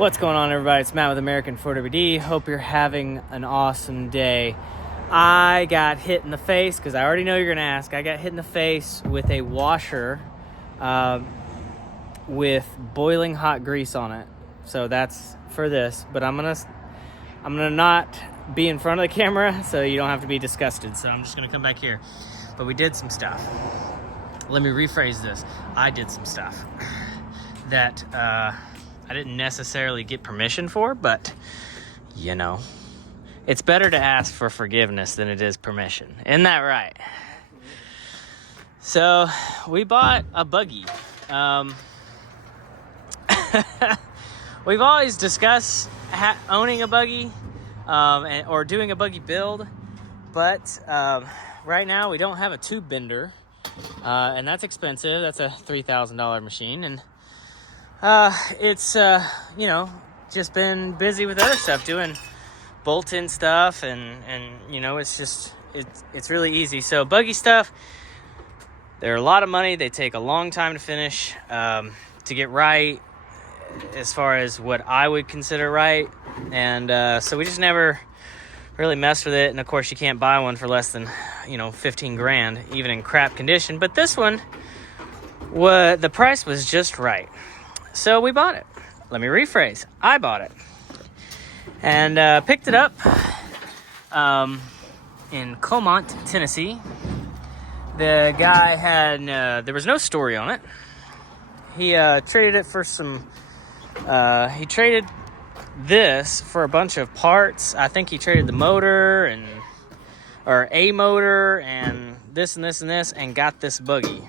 What's going on, everybody? It's Matt with American 4WD. Hope you're having an awesome day. I got hit in the face, because I already know you're going to ask. I got hit in the face with a washer with boiling hot grease on it. So that's for this. But I'm gonna not be in front of the camera, so you don't have to be disgusted. So I'm just going to come back here. But we did some stuff. Let me rephrase this. I did some stuff that I didn't necessarily get permission for, but, you know, it's better to ask for forgiveness than it is permission. Isn't that right? So, we bought a buggy. We've always discussed owning a buggy or doing a buggy build, but right now we don't have a tube bender, and that's expensive. That's a $3,000 machine, and it's, you know, just been busy with other stuff, doing bolt-in stuff, and you know, it's really easy. So buggy stuff, they're a lot of money. They take a long time to finish, to get right, as far as what I would consider right. And so we just never really messed with it. And of course, you can't buy one for less than, you know, 15 grand, even in crap condition. But this one, the price was just right. So we bought it. Let me rephrase. I bought it. And picked it up in Comont, Tennessee. The guy had, there was no story on it. He traded it for some, he traded this for a bunch of parts. I think he traded the motor or a motor and this and this and this, and got this buggy.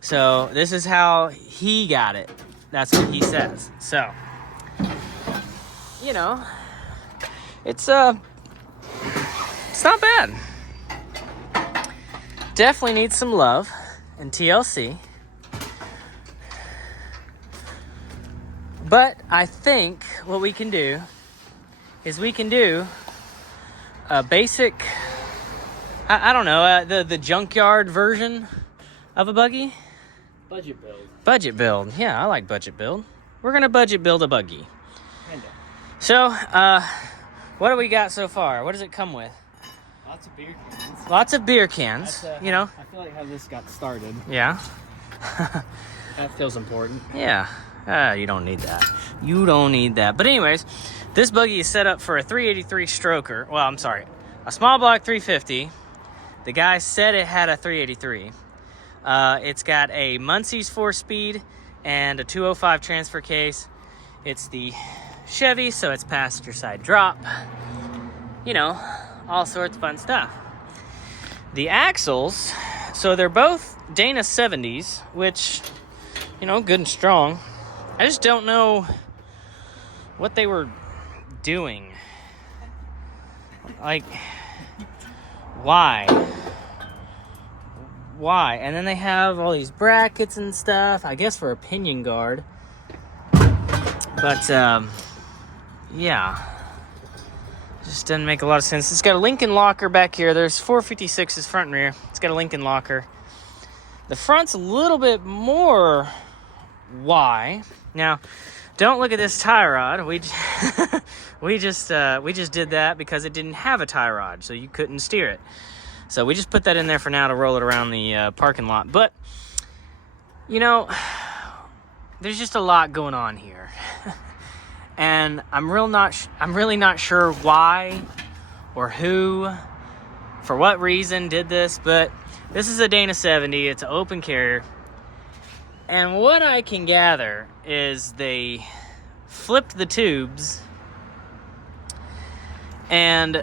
So this is how he got it. That's what he says. So, you know, it's not bad. Definitely needs some love and TLC. But I think what we can do is we can do a basic, I don't know, the junkyard version of a buggy. Budget build. Budget build. Yeah, I like budget build. We're going to budget build a buggy. So, what do we got so far? What does it come with? Lots of beer cans. Lots of beer cans, you know. I feel like how this got started. Yeah. That feels important. Yeah. You don't need that. You don't need that. But anyways, this buggy is set up for a 383 stroker. Well, I'm sorry, a small block 350. The guy said it had a 383. It's got a Muncie's 4-speed and a 205 transfer case. It's the Chevy, so it's passenger side drop. You know, all sorts of fun stuff. The axles, so they're both Dana 70s, which, you know, good and strong. I just don't know what they were doing. Like, why? Why? And then they have all these brackets and stuff, I guess for a pinion guard. But, yeah. Just doesn't make a lot of sense. It's got a Lincoln locker back here. There's 456s front and rear. It's got a Lincoln locker. The front's a little bit more Y. Now, don't look at this tie rod. We just did that because it didn't have a tie rod, so you couldn't steer it. So we just put that in there for now to roll it around the parking lot. But, you know, there's just a lot going on here. And I'm really not sure why or who, for what reason did this, but this is a Dana 70. It's an open carrier. And what I can gather is they flipped the tubes and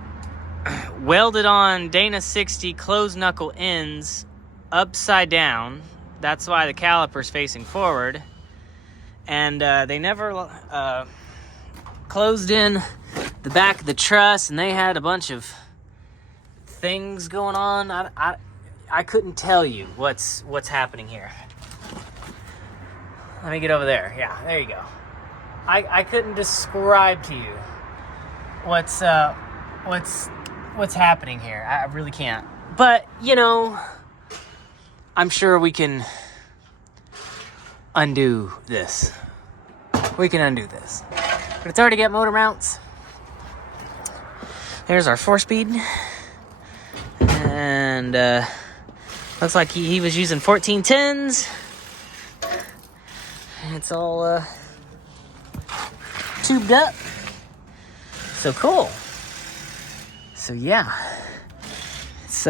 welded on Dana 60 closed knuckle ends upside down. That's why the caliper's facing forward. And they never closed in the back of the truss, and they had a bunch of things going on. I couldn't tell you what's happening here. Let me get over there. Yeah, there you go. I couldn't describe to you what's happening here. I really can't. But, you know, I'm sure we can undo this. we can undo this. But it's already got motor mounts. There's our 4-speed. And looks like he was using 1410s. It's all tubed up. So cool. So yeah. It's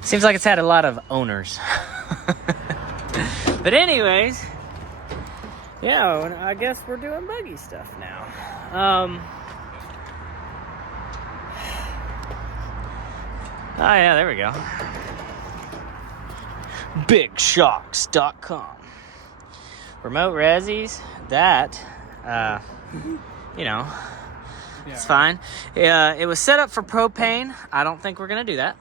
seems like it's had a lot of owners. But anyways, yeah, I guess we're doing buggy stuff now. Oh yeah, there we go. BigShocks.com. Remote resis, that, you know, it's fine. It was set up for propane. I don't think we're gonna do that,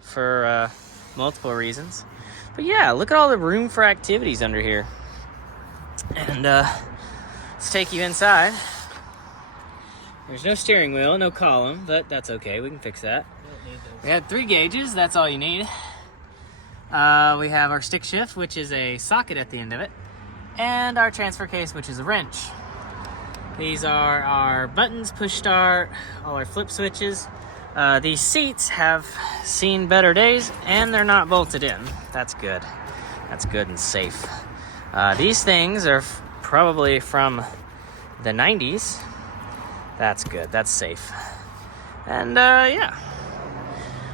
for multiple reasons. But yeah, look at all the room for activities under here. And let's take you inside. There's no steering wheel, no column, but that's okay. We can fix that. We had 3 gauges. That's all you need. We have our stick shift, which is a socket at the end of it, and our transfer case, which is a wrench. These are our buttons, push start, all our flip switches. These seats have seen better days, and they're not bolted in. That's good. That's good and safe. These things are probably from the 90s. That's good. That's safe. And yeah.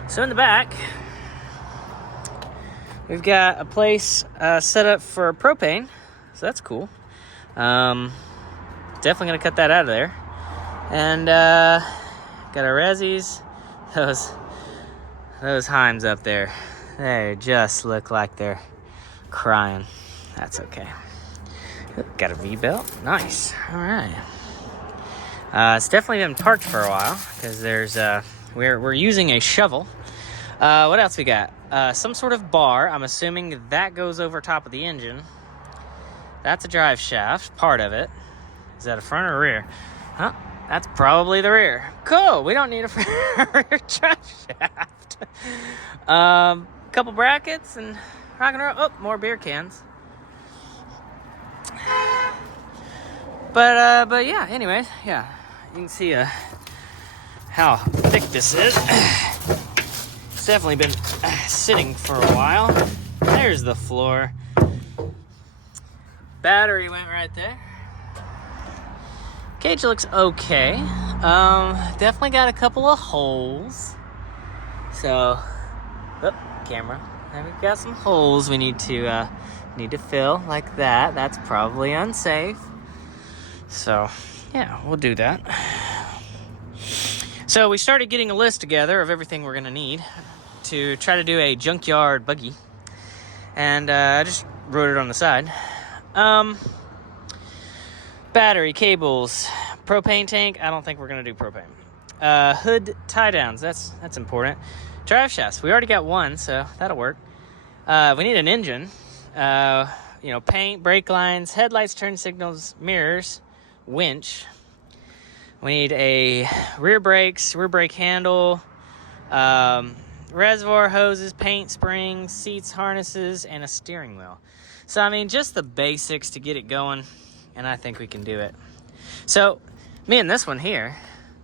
So in the back, we've got a place set up for propane. So that's cool. Definitely gonna cut that out of there. And got our resis. Those Heims up there, they just look like they're crying. That's okay. Got a V-belt. Nice. All right. It's definitely been parked for a while because there's we're using a shovel. What else we got? Some sort of bar. I'm assuming that goes over top of the engine. That's a drive shaft, part of it. Is that a front or rear? Huh? That's probably the rear. Cool. We don't need a rear drive shaft. Couple brackets and rock and roll. Oh, more beer cans. But yeah. Anyways, yeah. You can see how thick this is. It's definitely been sitting for a while. There's the floor. Battery went right there. Cage looks okay. Definitely got a couple of holes. So, camera. And we've got some holes we need to fill like that. That's probably unsafe. So, yeah, we'll do that. So we started getting a list together of everything we're gonna need to try to do a junkyard buggy. And I just wrote it on the side. Battery, cables, propane tank. I don't think we're gonna do propane. Hood tie downs. That's important. Drive shafts. We already got one, so that'll work. We need an engine. Paint, brake lines, headlights, turn signals, mirrors, winch. We need a rear brakes, rear brake handle, reservoir hoses, paint springs, seats, harnesses, and a steering wheel. So, I mean, just the basics to get it going, and I think we can do it. So, me and this one here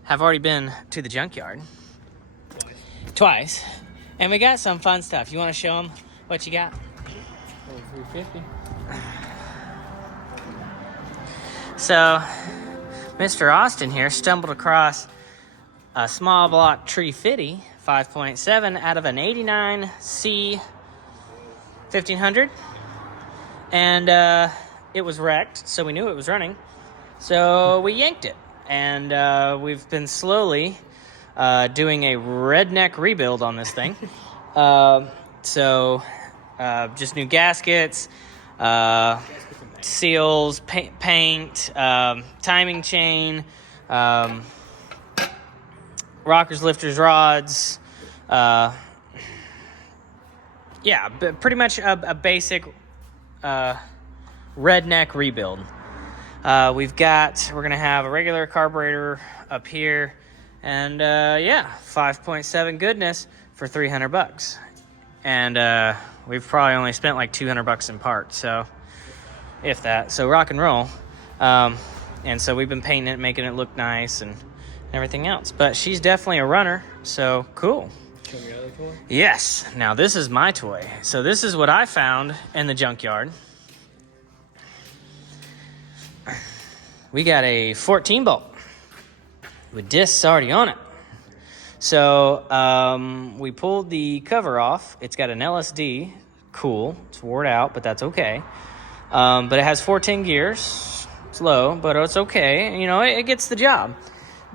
have already been to the junkyard. Twice. And we got some fun stuff. You want to show them what you got? 350. So, Mr. Austin here stumbled across a small block 350 5.7 out of an 89 C 1500. And it was wrecked, so we knew it was running. So we yanked it. And we've been slowly doing a redneck rebuild on this thing. Just new gaskets, seals, paint, timing chain, rockers, lifters, rods. Pretty much a basic redneck rebuild. We're going to have a regular carburetor up here. And 5.7 goodness for $300. And we've probably only spent like $200 in parts. So if that. So rock and roll. And so we've been painting it, making it look nice and everything else. But she's definitely a runner, so cool. Show me your other toy. Yes. Now this is my toy. So this is what I found in the junkyard. We got a 14 bolt with discs already on it. So we pulled the cover off. It's got an LSD. Cool. It's worn out, but that's okay. But it has 14 gears. It's low, but it's okay. You know, it gets the job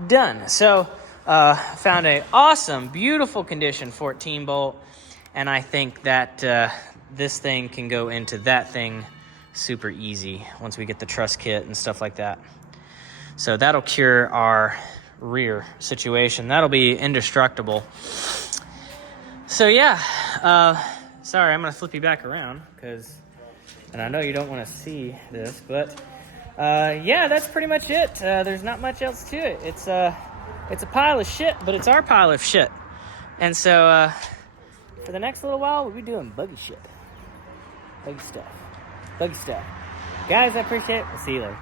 done. So found a awesome, beautiful condition 14 bolt. And I think that this thing can go into that thing super easy once we get the truss kit and stuff like that. So that'll cure our rear situation. That'll be indestructible. So yeah, sorry, I'm gonna flip you back around and I know you don't want to see this, but yeah, that's pretty much it. There's not much else to it. It's a pile of shit, but it's our pile of shit. And so for the next little while, we'll be doing buggy shit, buggy stuff. Guys, I appreciate it. We'll see you later.